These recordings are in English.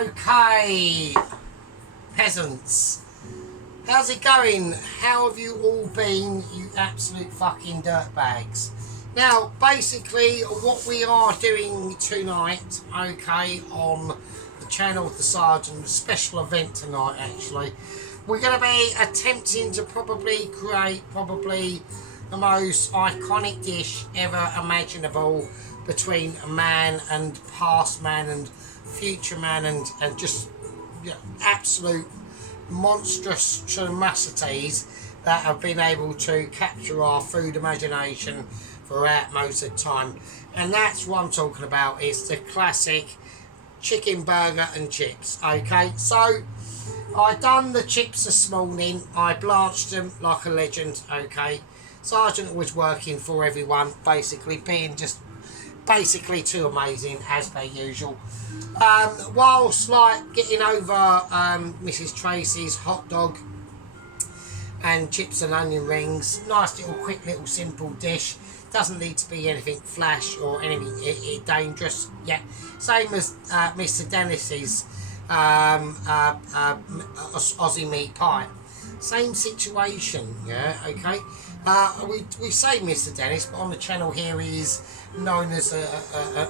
Okay, peasants, how's it going? How have you all been, you absolute fucking dirtbags? Now, basically, what we are doing tonight, okay, on the channel of the Sergeant, special event tonight, actually, we're going to be attempting to probably create the most iconic dish ever imaginable between a man and past man and future man and just, you know, absolute monstrous tenacity that have been able to capture our food imagination throughout most of the time. And that's what I'm talking about. It's the classic chicken burger and chips. Okay, so I done the chips this morning. I blanched them like a legend. Okay, Sergeant was working for everyone, basically being just basically too amazing as per usual. Whilst like getting over Mrs. Tracy's hot dog and chips and onion rings, nice little quick little simple dish, doesn't need to be anything flash or anything dangerous. Yeah, same as Mr. Dennis's Aussie meat pie, same situation. Yeah, okay. We say Mr. Dennis, but on the channel here he is known as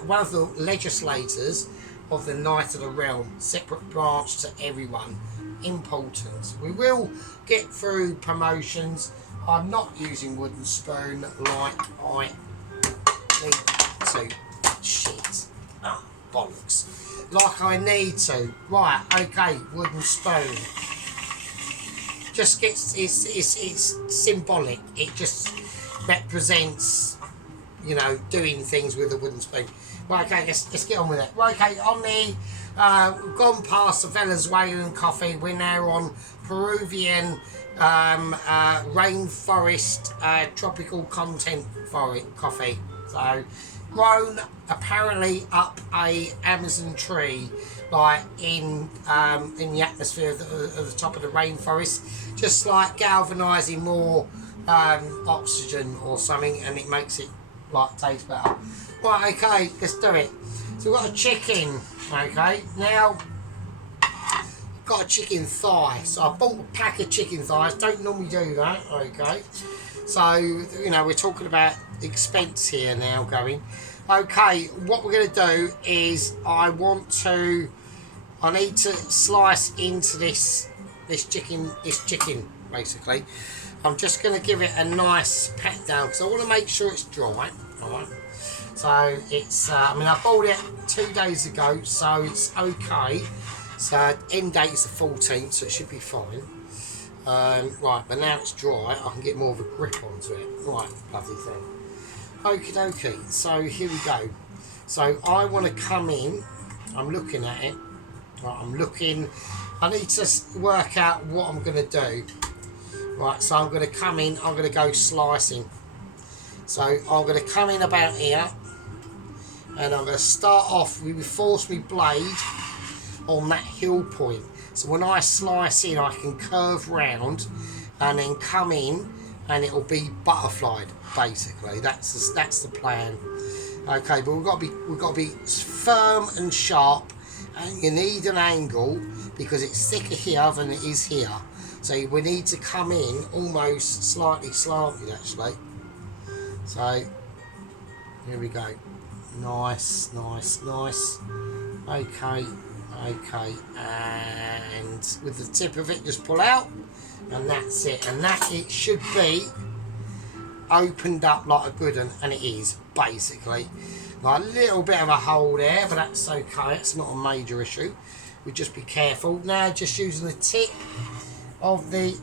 one of the legislators of the Knight of the Realm, separate branch to everyone. Important. We will get through promotions. I'm not using wooden spoon like I need to. Shit. Oh, bollocks. Like I need to. Right, okay, wooden spoon. Just gets, it's symbolic. It just represents, you know, doing things with a wooden spoon. Right, okay, let's get on with it. Right, okay, on the we've gone past the Venezuelan coffee. We're now on Peruvian rainforest tropical content coffee. So grown apparently up a Amazon tree, like in the atmosphere of the top of the rainforest, just like galvanizing more oxygen or something, and it makes it like taste better. Right, okay, let's do it. So we've got a chicken. Okay, now got a chicken thigh. So I bought a pack of chicken thighs. Don't normally do that. Okay, so you know we're talking about expense here now going. Okay, what we're going to do is I need to slice into this chicken basically. I'm just going to give it a nice pat down because I want to make sure it's dry. Alright, so it's I mean I bought it 2 days ago, so it's okay. So end date is the 14th, so it should be fine. Right, but now it's dry, I can get more of a grip onto it. Right, bloody thing. Okie dokie, so here we go. So I want to come in, I'm looking at it. Right, I need to work out what I'm going to do. Right, so I'm going to come in, I'm going to go slicing. So I'm going to come in about here, and I'm going to start off with force my blade on that hill point. So when I slice in, I can curve round and then come in, and it'll be butterflied. Basically, that's the plan. Okay, but we've got to be firm and sharp, and you need an angle because it's thicker here than it is here. So we need to come in almost slightly slanted actually. So here we go. Nice. Okay, and with the tip of it just pull out, and that's it. And that it should be opened up like a good one, and it is basically. Like a little bit of a hole there, but that's okay. It's not a major issue. We just be careful. Now just using the tip of the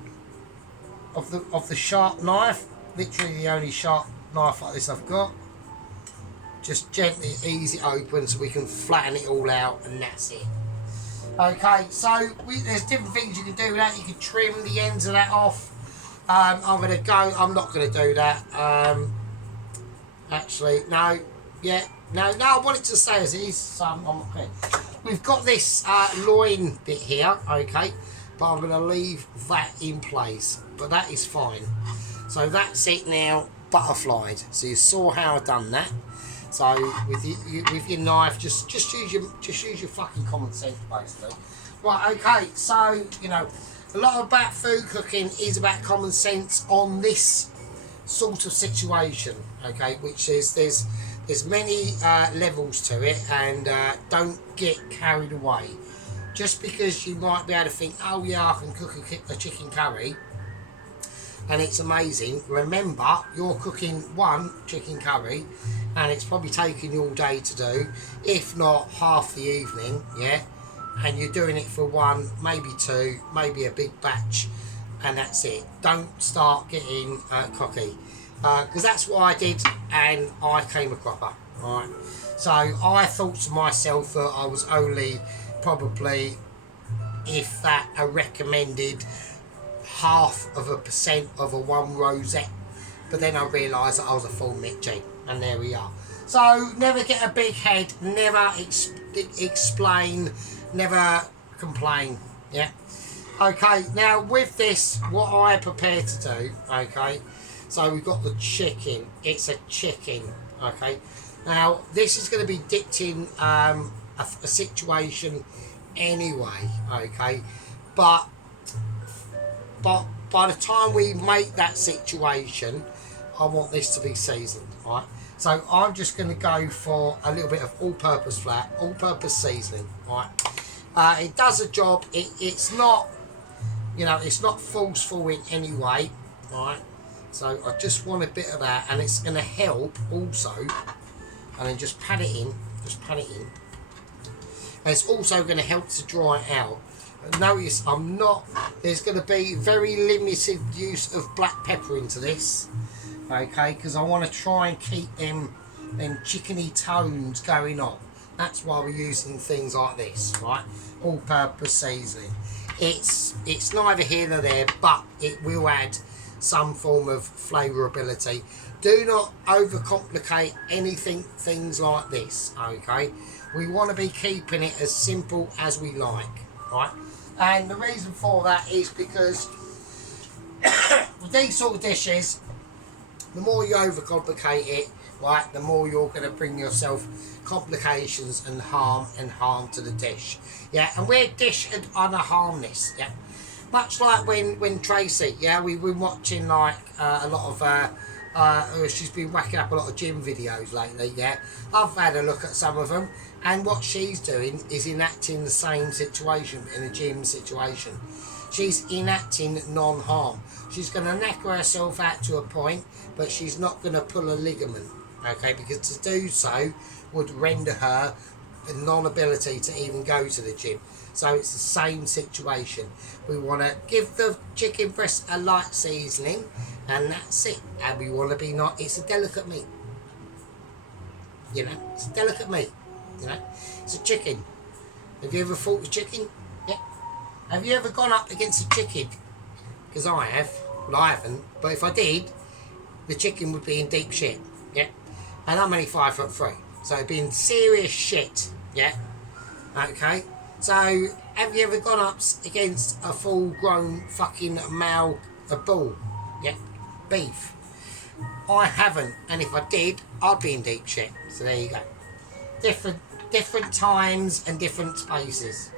sharp knife, literally the only sharp knife like this I've got. Just gently ease it open so we can flatten it all out, and that's it. Okay, so there's different things you can do with that. You can trim the ends of that off. I'm not going to do that. Actually, no. Yeah, no, I want it to stay as it is, so I'm okay. We've got this loin bit here, okay, but I'm going to leave that in place, but that is fine. So that's it now, butterflied. So you saw how I've done that. So with your knife, just use your fucking common sense, basically. Right, okay, so you know, a lot about food cooking is about common sense on this sort of situation, okay, which is there's many levels to it, and don't get carried away. Just because you might be able to think, oh yeah, I can cook a chicken curry and it's amazing, remember you're cooking one chicken curry and it's probably taking you all day to do, if not half the evening, yeah, and you're doing it for one, maybe two, maybe a big batch, and that's it. Don't start getting cocky, because that's what I did, and I came a cropper. Right, so I thought to myself that I was only probably, if that, a recommended 0.5% of a one rosette, but then I realised that I was a full Mitchie, and there we are. So never get a big head, never explain, never complain. Yeah. Okay, now with this, what I prepare to do, okay, so we've got the chicken. It's a chicken, okay. Now this is going to be dipped in a situation anyway, okay, but by the time we make that situation, I want this to be seasoned, right? So I'm just going to go for a little bit of all-purpose flour, all-purpose seasoning, right? It does a job. It's not, you know, it's not forceful in any way, right? So I just want a bit of that, and it's going to help also. And then just pat it in, and it's also going to help to dry it out. Notice there's going to be very limited use of black pepper into this, okay, because I want to try and keep them chickeny tones going on. That's why we're using things like this, right? All-purpose seasoning. It's neither here nor there, but it will add some form of flavourability. Do not overcomplicate things like this, okay? We want to be keeping it as simple as we like, right? And the reason for that is because with these sort of dishes, the more you overcomplicate it, right, the more you're going to bring yourself complications and harm to the dish. Yeah, and we're dish and unharmless. Yeah, much like when Tracy, yeah, we've been watching like a lot of she's been whacking up a lot of gym videos lately. Yeah, I've had a look at some of them, and what she's doing is enacting the same situation in a gym situation. She's enacting non-harm. She's going to knack herself out to a point, but she's not going to pull a ligament, okay, because to do so would render her a non-ability to even go to the gym. So it's the same situation. We want to give the chicken breast a light seasoning, and that's it. And we want to be it's a delicate meat. You know, it's a delicate meat. You know, it's a chicken. Have you ever fought a chicken? Yeah. Have you ever gone up against a chicken? Because I have. Well, I haven't. But if I did, the chicken would be in deep shit. Yeah. And I'm only 5'3", so it'd be in serious shit. Yeah. Okay. So have you ever gone up against a full-grown fucking male, a bull? Yeah. Beef. I haven't, and if I did, I'd be in deep shit. So there you go. Different times and different spaces.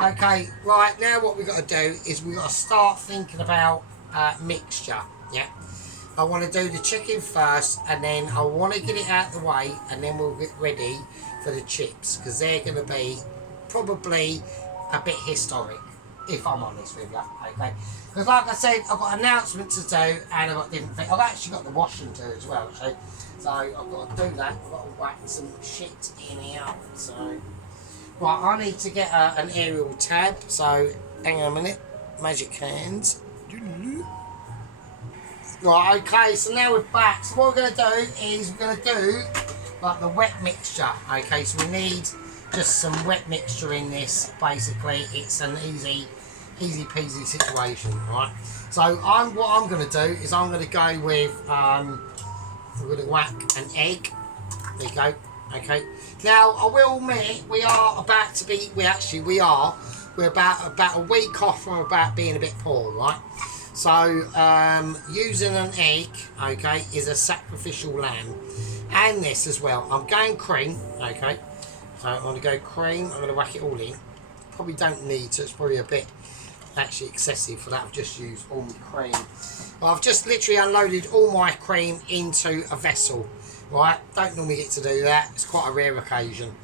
Okay, right, now what we've got to do is we've got to start thinking about mixture. Yeah, I want to do the chicken first, and then I want to get it out of the way, and then we'll get ready for the chips, because they're going to be probably a bit historic, if I'm honest with you. Okay, because like I said, I've got an announcement to do, and I've got different things. I've actually got the washing to do as well, actually. So I've got to do that. I've got to whack some shit in here. So right, I need to get an aerial tab. So hang on a minute. Magic hands. Right, okay, so now we're back. So what we're going to do is we're going to do like the wet mixture. Okay, so we need just some wet mixture in this. Basically, it's an easy peasy situation, right? So what I'm going to do is I'm going to go with we're going to whack an egg. There you go. Okay. Now I will admit we're about a week off from about being a bit poor, right? So using an egg, okay, is a sacrificial lamb. and this as well. I'm going cream, okay. So I'm going to go cream. I'm going to whack it all in. Probably don't need to. It's probably a bit actually excessive for that. I've just used all my cream. Well, I've just literally unloaded all my cream into a vessel. Right, don't normally get to do that. It's quite a rare occasion.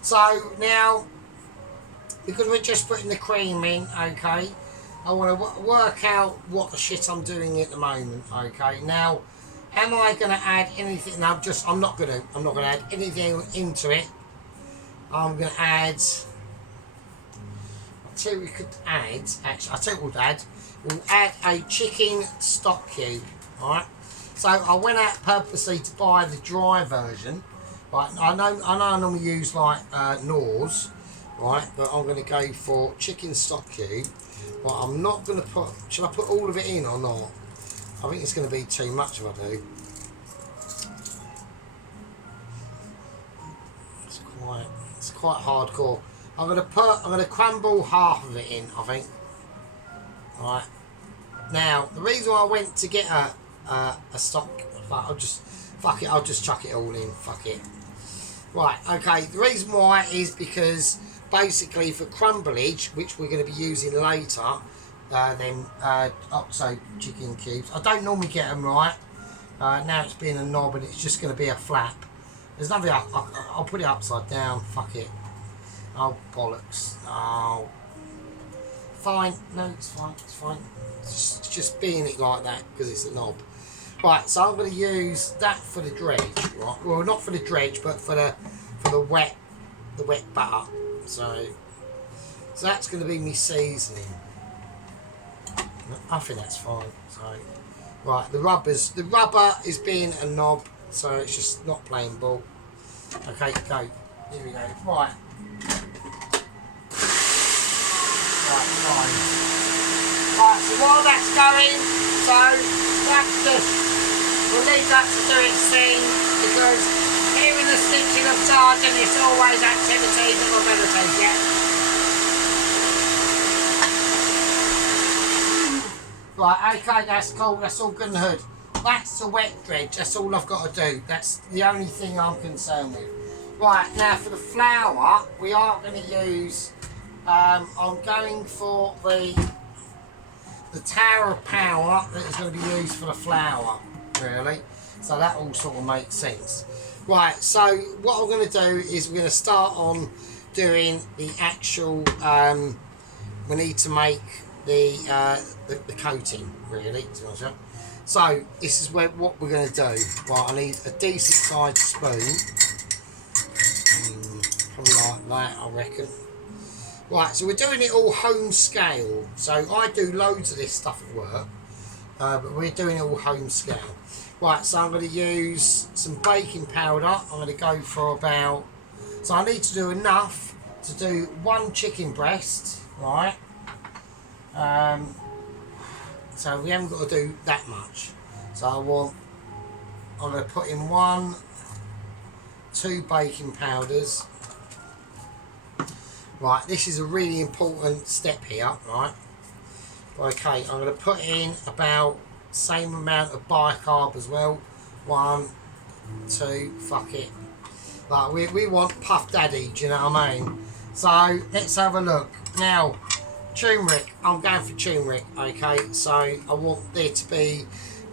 So now, because we're just putting the cream in, okay, I want to work out what the shit I'm doing at the moment, okay. Now, am I going to add anything? No, I'm not going to add anything into it. I'm going to add. I'll tell you, we could add. Actually, I'll tell you what we'll add. We'll add a chicken stock cube. All right. So I went out purposely to buy the dry version. Right. I know I normally use like Knorr's, right? But I'm going to go for chicken stock cube. But I'm not going to put. Should I put all of it in or not? I think it's going to be too much if I do. It's quite hardcore. I'm going to crumble half of it in, I think. Right. Now, the reason why I went to get a stock, I'll just chuck it all in. Fuck it. Right. Okay. The reason why is because basically for crumblage, which we're going to be using later, then oxo chicken cubes. I don't normally get them right. Now it's being a knob and it's just going to be a flap. There's nothing. I'll put it upside down. Fuck it. Oh bollocks. Oh. Fine. No, it's fine. It's fine. It's just being it like that because it's a knob. Right. So I'm going to use that for the dredge. Right. Well, not for the dredge, but for the wet butter. So that's going to be me seasoning. I think that's fine. So right. The rubber is being a knob. So it's just not plain ball. Okay, go. Here we go. Right. Right, fine. Right, so while that's going, we'll leave that to do its thing, because here in the stitching of sergeant, it's always activities and abilities, yeah? Right, okay, that's cool, that's all good and good. That's the wet dredge, that's all I've got to do. That's the only thing I'm concerned with. Right, now for the flour, we are going to use, I'm going for the tower of power that is going to be used for the flour, really. So that all sort of makes sense. Right, so what I'm going to do is we're going to start on doing the actual, we need to make the coating, really, to be honest. So this is what we're going to do. Right, I need a decent sized spoon. Probably like that, I reckon. Right, so we're doing it all home scale. So I do loads of this stuff at work, but we're doing it all home scale. Right, so I'm going to use some baking powder. I'm going to go for about... So I need to do enough to do 1 chicken breast, right? So we haven't got to do that much. So I'm going to put in 2 baking powders. Right, this is a really important step here, right? Okay, I'm going to put in about same amount of bicarb as well. 1, 2, fuck it. Like we want Puff Daddy, do you know what I mean? So let's have a look. Now, turmeric, I'm going for turmeric, okay? So I want there to be,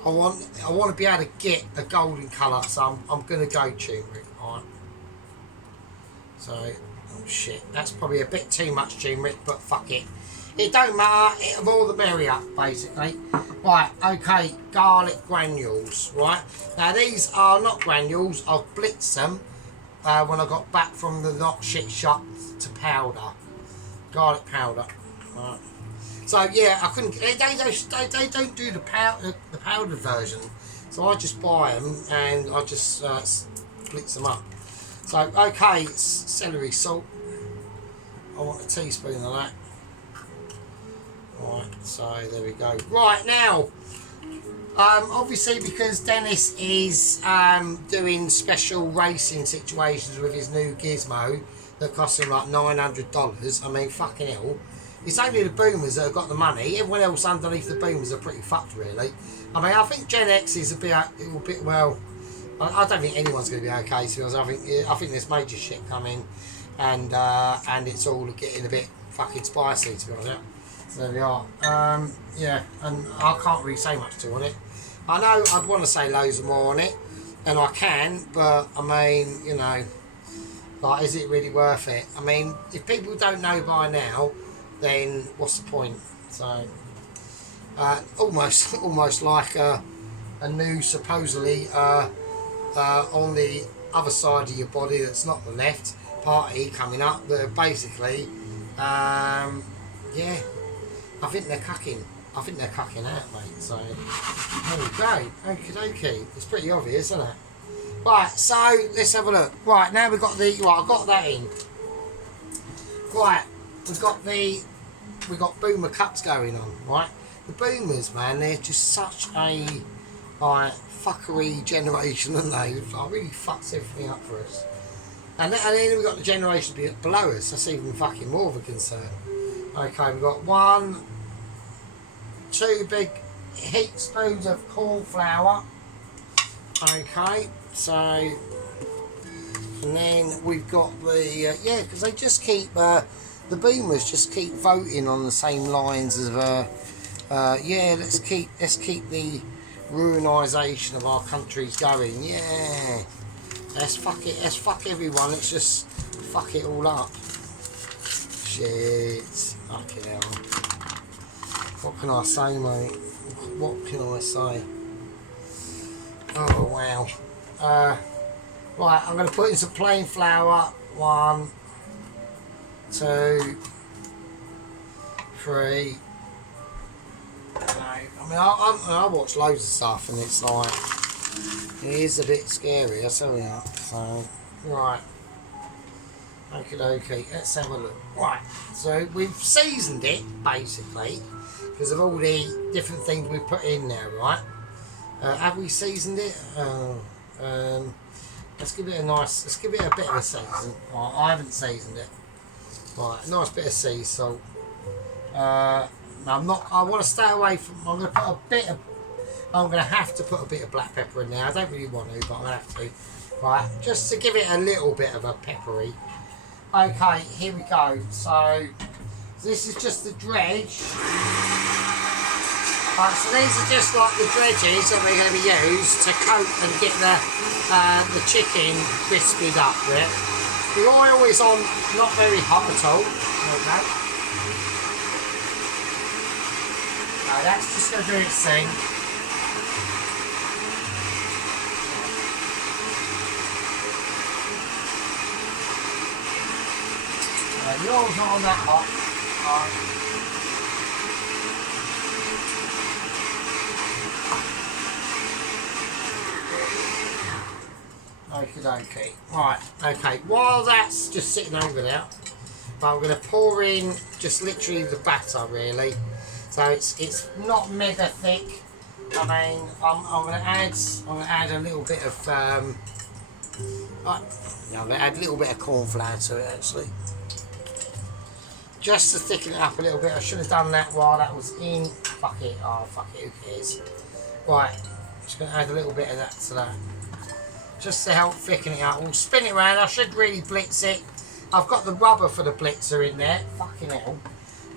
I want to be able to get a golden colour, so I'm going to go turmeric, alright? So, oh shit, that's probably a bit too much turmeric, but fuck it. It don't matter, the more the merrier, basically. Right, okay, garlic granules, right? Now these are not granules, I've blitzed them when I got back from the not shit shop to powder. Garlic powder. Right. So yeah, I couldn't. They don't do the powdered version, so I just buy them and I just blitz them up. So okay, celery salt. I want a teaspoon of that. Right, so there we go. Right now, obviously because Dennis is doing special racing situations with his new gizmo that cost him like $900. I mean, fucking hell. It's only the boomers that have got the money. Everyone else underneath the boomers are pretty fucked, really. I mean, I think Gen X is a bit well, I don't think anyone's going to be okay. To be honest, I think there's major shit coming, and it's all getting a bit fucking spicy. To be honest, there we are. Yeah, and I can't really say much to on it. I know I'd want to say loads more on it, and I can, but I mean, you know, like, is it really worth it? I mean, if people don't know by now, then what's the point? So, almost like a new supposedly on the other side of your body that's not the left party coming up. That basically, yeah, I think they're cucking. I think they're cucking out, mate. So there we go. Okie dokie. It's pretty obvious, isn't it? Right. So let's have a look. Right now we've got the. Right, I've got that in. Right. We've got boomer cuts going on. Right. The boomers, man, they're just such a like fuckery generation, aren't they? It really fucks everything up for us. And then we've got the generation below us. That's even fucking more of a concern. Okay, we've got 1, 2 big heat spoons of corn flour. Okay, so, and then we've got the yeah, because they just keep the boomers just keep voting on the same lines as yeah, let's keep the ruinisation of our countries going. Yeah, let's fuck everyone. Let's just fuck it all up. Shit. Fucking hell. What can I say, mate? What can I say? Oh, wow. Right, I'm going to put in some plain flour. 1, 2, 3. I mean, I watch loads of stuff, and it's like, it is a bit scary, I'll tell you. So, right. Okay, let's have a look. Right, so we've seasoned it, basically, because of all the different things we've put in there, right? Have we seasoned it? Let's give it a bit of a season. Right, I haven't seasoned it. Right, nice bit of sea salt. I want to stay away from, I'm going to have to put a bit of black pepper in there. I don't really want to, but I'm going to have to. Right, just to give it a little bit of a peppery. Okay, here we go. So this is just the dredge. Right, so these are just like the dredges that we're going to be used to coat and get the chicken crispied up with. The oil is on, not very hot at all. Okay. No, that's just going to do its thing. The oil's not on that hot. Okie dokie. Right, okay. While that's just sitting over there, I'm going to pour in just literally the batter, really. So it's not mega thick. I mean, I'm going to add a little bit of I'm going to add a little bit of corn flour to it, actually. Just to thicken it up a little bit. I should have done that while that was in. Fuck it. Oh, fuck it. Who cares? Right. Just going to add a little bit of that to that. Just to help thicken it up. We'll spin it around. I should really blitz it. I've got the rubber for the blitzer in there. Fucking hell.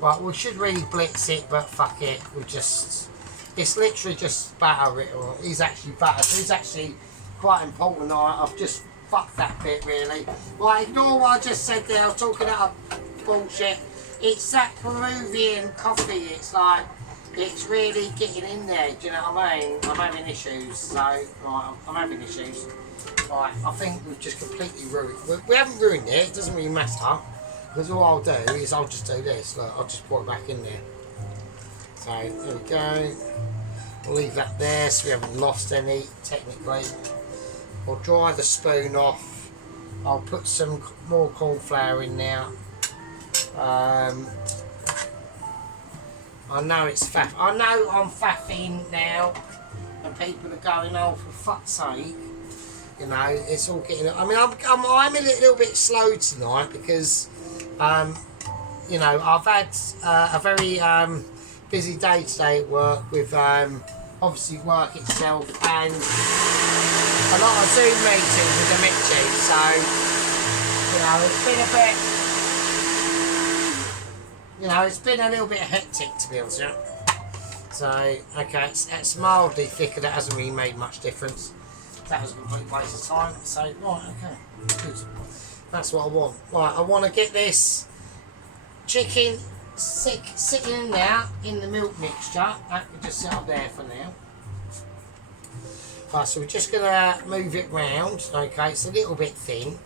Right. We should really blitz it, but fuck it. We just... It's literally just batter it. Or it's actually batter. So it's actually quite important. I've just fucked that bit, really. Right. Ignore what I just said there. I was talking out of bullshit. It's that Peruvian coffee. It's like, it's really getting in there. Do you know what I mean? I'm having issues. So, right, I'm having issues. Right, I think we've just completely ruined. We haven't ruined it. It doesn't really matter. Because all I'll do is I'll just do this. Look, I'll just pour it back in there. So there we go. We'll leave that there so we haven't lost any technically. I'll dry the spoon off. I'll put some more corn flour in now. I know it's faff. I know I'm faffing now, and people are going, "Oh, for fuck's sake!" You know, it's all getting. I mean, I'm a little bit slow tonight because, you know, I've had a very busy day today at work with obviously work itself, and a lot of Zoom meetings with the Mitchie, so it's been a bit, it's been a little bit hectic, to be honest with you. So, okay, it's mildly thicker, that hasn't really made much difference. That was a complete waste of time, so, right, okay, good. That's what I want. Right, I want to get this chicken sitting in there in the milk mixture. That can just sit up there for now. Right, so we're just going to move it round. Okay, it's a little bit thin.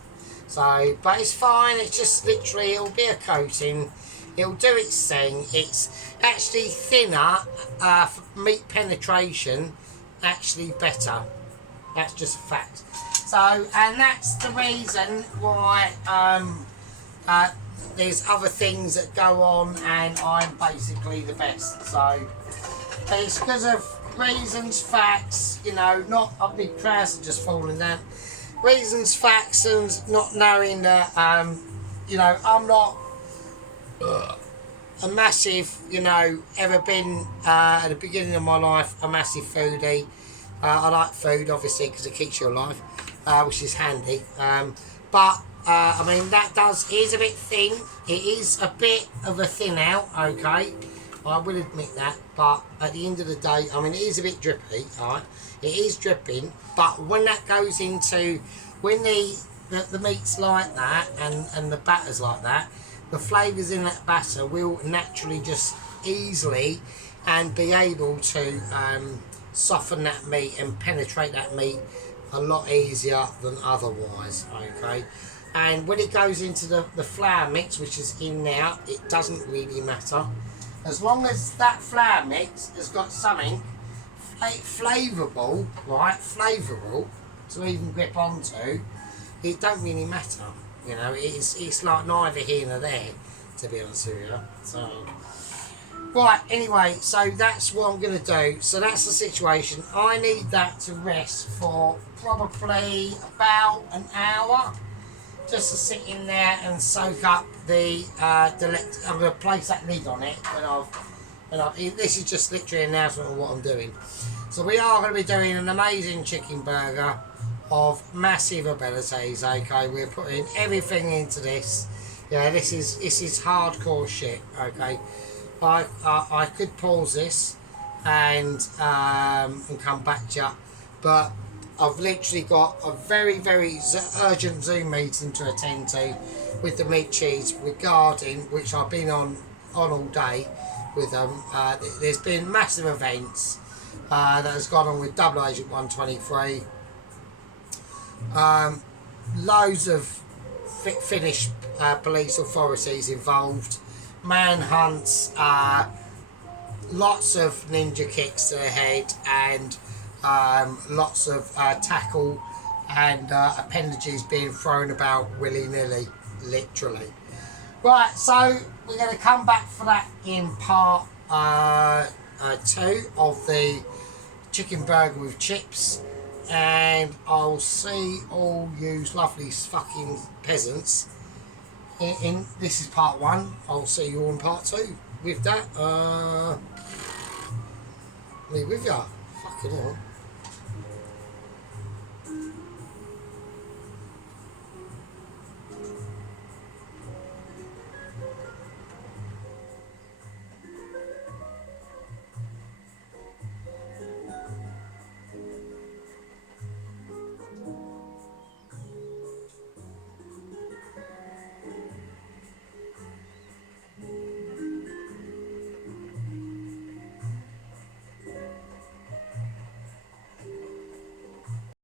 So, but it's fine. It's just literally, it'll be a coating. It'll do its thing. It's actually thinner for meat penetration. Actually better. That's just a fact. So, and that's the reason why there's other things that go on, and I'm basically the best. So, it's because of reasons, facts, not a big trouser just falling down. Reasons, facts, and not knowing that, I'm not a massive, ever been, at the beginning of my life, a massive foodie. I like food, obviously, because it keeps you alive, which is handy. But I mean, it is a bit thin. It is a bit of a thin out, okay? I will admit that. But at the end of the day, I mean, it is a bit drippy, alright? It is dripping. But when that goes into, when the meat's like that, and the batter's like that, the flavours in that batter will naturally just easily and be able to soften that meat and penetrate that meat a lot easier than otherwise, okay? And when it goes into the flour mix, which is in now, it doesn't really matter. As long as that flour mix has got something flavourable, right, flavourable to even grip onto, it don't really matter. It's like neither here nor there, to be honest with you. So, right, anyway, so that's what I'm going to do. So that's the situation. I need that to rest for probably about an hour, just to sit in there and soak up the I'm going to place that lid on it this is just literally an announcement of what I'm doing. So we are going to be doing an amazing chicken burger of massive abilities, okay? We're putting everything into this. This is hardcore shit, okay? I could pause this and come back to you, but I've literally got a very, very urgent Zoom meeting to attend to with the Meat Cheese regarding, which I've been on all day with them. There's been massive events that has gone on with Double Agent 123. Loads of Finnish police authorities involved, manhunts, lots of ninja kicks to the head, and lots of tackle and appendages being thrown about willy-nilly, literally. Right, so we're going to come back for that in part 2 of the chicken burger with chips. And I'll see all you lovely fucking peasants in this is part 1. I'll see you all in part 2. With that, me with ya. Fucking hell.